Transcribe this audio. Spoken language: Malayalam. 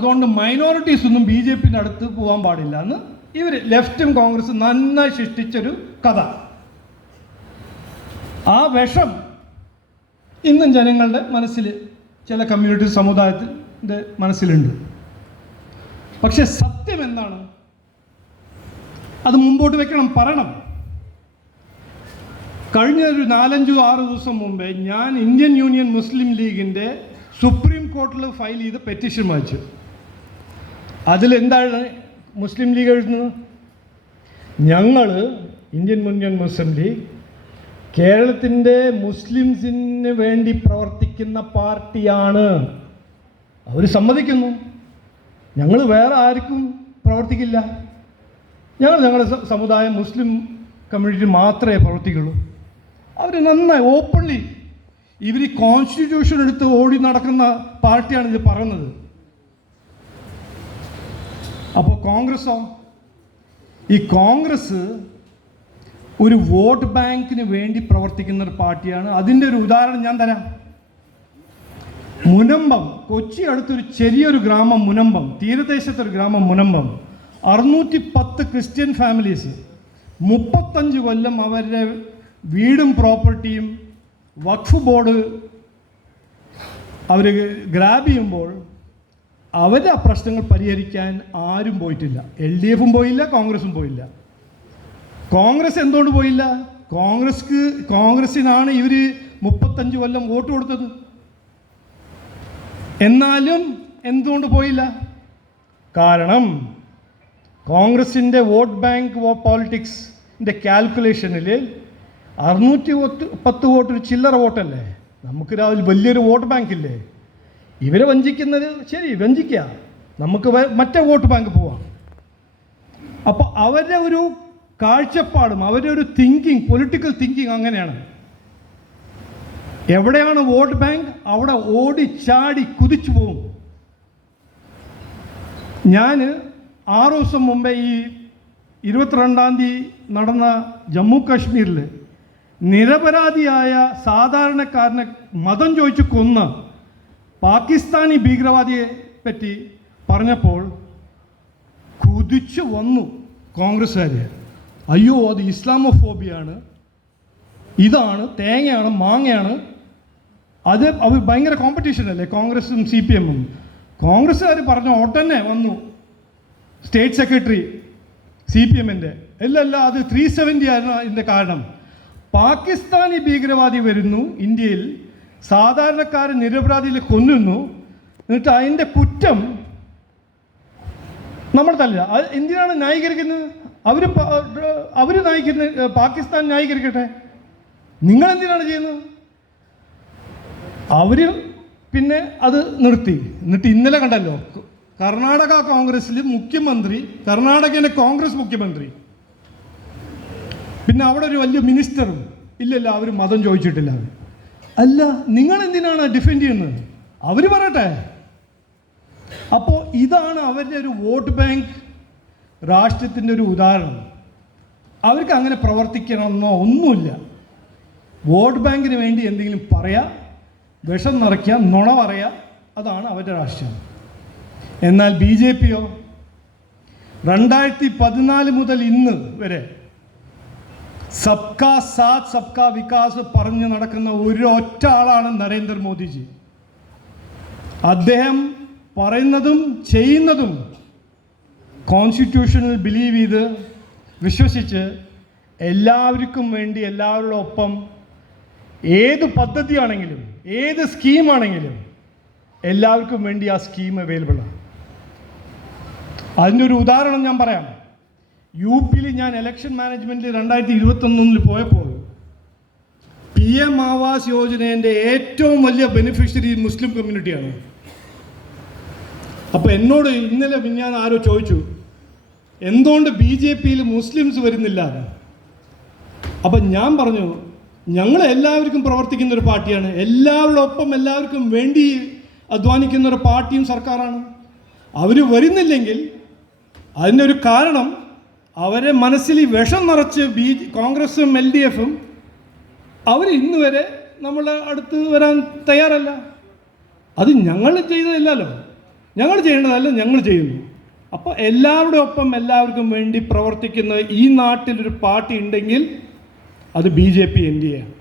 അതുകൊണ്ട് മൈനോറിറ്റീസ് ഒന്നും ബി ജെ പിന്റെ അടുത്ത് പോകാൻ പാടില്ല എന്ന് ഇവർ ലെഫ്റ്റും കോൺഗ്രസും നന്നായി സൃഷ്ടിച്ചൊരു കഥ. ആ വിഷം ഇന്നും ജനങ്ങളുടെ മനസ്സിൽ ചില കമ്മ്യൂണിറ്റി സമുദായത്തിന്റെ മനസ്സിലുണ്ട്. പക്ഷെ സത്യം എന്താണ്? അത് മുമ്പോട്ട് വെക്കണം പറയണം. കഴിഞ്ഞ ഒരു നാലഞ്ചോ ആറ് ദിവസം മുമ്പേ ഞാൻ ഇന്ത്യൻ യൂണിയൻ മുസ്ലിം ലീഗിന്റെ സുപ്രീം കോർട്ടിൽ ഫയൽ ചെയ്ത് പെറ്റീഷൻ വായിച്ചു. അതിലെന്താണ് മുസ്ലിം ലീഗ് എഴുതുന്നത്? ഞങ്ങൾ ഇന്ത്യൻ യൂണിയൻ മുസ്ലിം ലീഗ് കേരളത്തിന്റെ മുസ്ലിംസിന് വേണ്ടി പ്രവർത്തിക്കുന്ന പാർട്ടിയാണ്. അവർ സമ്മതിക്കുന്നു. ഞങ്ങൾ വേറെ ആർക്കും പ്രവർത്തിക്കില്ല. ഞങ്ങൾ ഞങ്ങളുടെ സമുദായം മുസ്ലിം കമ്മ്യൂണിറ്റി മാത്രമേ പ്രവർത്തിക്കുള്ളൂ. അവർ നന്നായി ഓപ്പൺലി ഇവർ കോൺസ്റ്റിറ്റ്യൂഷൻ എടുത്ത് ഓടി നടക്കുന്ന പാർട്ടിയാണ് ഇത് പറയുന്നത്. അപ്പോൾ കോൺഗ്രസ്സോ ഈ കോൺഗ്രസ് ഒരു വോട്ട് ബാങ്കിന് വേണ്ടി പ്രവർത്തിക്കുന്ന ഒരു പാർട്ടിയാണ്. അതിന്റെ ഒരു ഉദാഹരണം ഞാൻ തരാം. മുനമ്പം കൊച്ചി അടുത്തൊരു ചെറിയൊരു ഗ്രാമം മുനമ്പം തീരദേശത്തൊരു ഗ്രാമം മുനമ്പം. അറുന്നൂറ്റി പത്ത് ക്രിസ്ത്യൻ ഫാമിലീസ്. മുപ്പത്തഞ്ച് കൊല്ലം അവരുടെ വീടും പ്രോപ്പർട്ടിയും വഖഫ് ബോർഡ് അവർ ഗ്രാബ് ചെയ്യുമ്പോൾ അവരുടെ ആ പ്രശ്നങ്ങൾ പരിഹരിക്കാൻ ആരും പോയിട്ടില്ല. എൽ ഡി എഫും പോയില്ല കോൺഗ്രസും പോയില്ല. കോൺഗ്രസ് എന്തുകൊണ്ട് പോയില്ല? കോൺഗ്രസ്ക്ക് കോൺഗ്രസിനാണ് ഇവർ മുപ്പത്തഞ്ച് കൊല്ലം വോട്ട് കൊടുത്തത്. എന്നാലും എന്തുകൊണ്ട് പോയില്ല? കാരണം കോൺഗ്രസിന്റെ വോട്ട് ബാങ്ക് പോളിറ്റിക്സിന്റെ കാൽക്കുലേഷനിൽ അറുന്നൂറ്റി പത്ത് വോട്ട് ചില്ലറ വോട്ടല്ലേ? നമുക്ക് രാവിലെ വലിയൊരു വോട്ട് ബാങ്ക് ഇല്ലേ ഇവരെ വഞ്ചിക്കുന്നത് ശരി വഞ്ചിക്കുക. നമുക്ക് മറ്റേ വോട്ട് ബാങ്ക് പോവാം. അപ്പോൾ അവരുടെ ഒരു കാഴ്ചപ്പാടും അവരുടെ ഒരു തിങ്കിങ് പൊളിറ്റിക്കൽ തിങ്കിങ് അങ്ങനെയാണ്. എവിടെയാണ് വോട്ട് ബാങ്ക്? അവിടെ ഓടി ചാടി കുതിച്ചു പോകും ഞാൻ ആറ് ദിവസം മുമ്പേ ഈ ഇരുപത്തിരണ്ടാം തീയതി നടന്ന ജമ്മു കാശ്മീരിൽ നിരപരാധിയായ സാധാരണക്കാരനെ മതം ചോദിച്ച് കൊന്ന പാകിസ്ഥാനി ഭീകരവാദിയെ പറ്റി പറഞ്ഞപ്പോൾ കുതിച്ചു വന്നു കോൺഗ്രസ്സുകാർ അയ്യോ അത് ഇസ്ലാമോഫോബിയാണ്. ഇതാണ് തേങ്ങയാണ് മാങ്ങയാണ്. അത് അവർ ഭയങ്കര കോമ്പറ്റീഷൻ അല്ലേ? കോൺഗ്രസും സി പി എമ്മും കോൺഗ്രസ്സുകാർ പറഞ്ഞ ഉടനെ വന്നു സ്റ്റേറ്റ് സെക്രട്ടറി സി പി എമ്മിന്റെ അല്ല അല്ല അത് ത്രീ സെവന്റി ആയിരുന്നു അതിന്റെ കാരണം. പാകിസ്ഥാനി ഭീകരവാദി വരുന്നു ഇന്ത്യയിൽ സാധാരണക്കാരെ നിരപരാധിയിൽ കൊല്ലുന്നു എന്നിട്ട് അതിന്റെ കുറ്റം നമ്മൾ തല്ല എന്തിനാണ് ന്യായീകരിക്കുന്നത്? അവർ അവർ നയിക്കുന്ന പാകിസ്ഥാൻ ന്യായീകരിക്കട്ടെ? നിങ്ങൾ എന്തിനാണ് ചെയ്യുന്നത്? അവർ പിന്നെ അത് നിർത്തി. എന്നിട്ട് ഇന്നലെ കണ്ടല്ലോ കർണാടക കോൺഗ്രസ്സിൽ മുഖ്യമന്ത്രി കർണാടകയിലെ കോൺഗ്രസ് മുഖ്യമന്ത്രി. പിന്നെ അവിടെ ഒരു വലിയ മിനിസ്റ്ററും ഇല്ലല്ലോ അവർ മതം ചോദിച്ചിട്ടില്ല. അല്ല നിങ്ങൾ എന്തിനാണ് ഡിഫെൻഡ് ചെയ്യുന്നത്? അവർ പറയട്ടെ. അപ്പോൾ ഇതാണ് അവരുടെ ഒരു വോട്ട് ബാങ്ക് രാഷ്ട്രത്തിന്റെ ഒരു ഉദാഹരണം. അവർക്ക് അങ്ങനെ പ്രവർത്തിക്കണമെന്നോ ഒന്നുമില്ല. വോട്ട് ബാങ്കിന് വേണ്ടി എന്തെങ്കിലും പറയാം വിഷം നിറയ്ക്കുക നുണ പറയുക അതാണ് അവരുടെ രാഷ്ട്രീയം എന്നാൽ ബി ജെ പിയോ? രണ്ടായിരത്തി പതിനാല് മുതൽ ഇന്ന് വരെ സബ്കാ സാത് സബ്കാ വികാസ് പറഞ്ഞ് നടക്കുന്ന ഒരു ഒറ്റ ആളാണ് നരേന്ദ്രമോദിജി അദ്ദേഹം പറയുന്നതും ചെയ്യുന്നതും കോൺസ്റ്റിറ്റ്യൂഷനിൽ ബിലീവ് ചെയ്ത് വിശ്വസിച്ച് എല്ലാവർക്കും വേണ്ടി എല്ലാവരുടെ ഒപ്പം ഏത് പദ്ധതിയാണെങ്കിലും ഏത് സ്കീമാണെങ്കിലും എല്ലാവർക്കും വേണ്ടി ആ സ്കീം അവൈലബിൾ ആണ്. അതിന്റെ ഒരു ഉദാഹരണം ഞാൻ പറയാം. യു പിയിൽ ഞാൻ ഇലക്ഷൻ മാനേജ്മെന്റിൽ രണ്ടായിരത്തി ഇരുപത്തൊന്നിൽ പോയപ്പോൾ പി എം ആവാസ് യോജനേന്റെ ഏറ്റവും വലിയ ബെനിഫിഷ്യറി മുസ്ലിം കമ്മ്യൂണിറ്റിയാണ് അപ്പോൾ എന്നോട് ഇന്നലെ ഞാൻ ആരോ ചോദിച്ചു എന്തുകൊണ്ട് ബി ജെ പിയിൽ മുസ്ലിംസ് വരുന്നില്ല? അപ്പം ഞാൻ പറഞ്ഞു ഞങ്ങൾ എല്ലാവർക്കും പ്രവർത്തിക്കുന്ന ഒരു പാർട്ടിയാണ്. എല്ലാവരുടെ ഒപ്പം എല്ലാവർക്കും വേണ്ടി അധ്വാനിക്കുന്ന ഒരു പാർട്ടിയും സർക്കാരാണ്. അവർ വരുന്നില്ലെങ്കിൽ അതിന്റെ ഒരു കാരണം അവരെ മനസ്സിൽ വിഷം നിറച്ച് ബി കോൺഗ്രസും എൽ ഡി എഫും അവർ ഇന്ന് വരെ നമ്മളെ അടുത്ത് വരാൻ തയ്യാറല്ല. അത് ഞങ്ങൾ ചെയ്തതല്ലല്ലോ. ഞങ്ങൾ ചെയ്യേണ്ടതല്ല ഞങ്ങൾ ചെയ്യുന്നു. അപ്പോൾ എല്ലാവരുടെ ഒപ്പം എല്ലാവർക്കും വേണ്ടി പ്രവർത്തിക്കുന്ന ഈ നാട്ടിലൊരു പാർട്ടി ഉണ്ടെങ്കിൽ അത് B J P N D A ആണ്.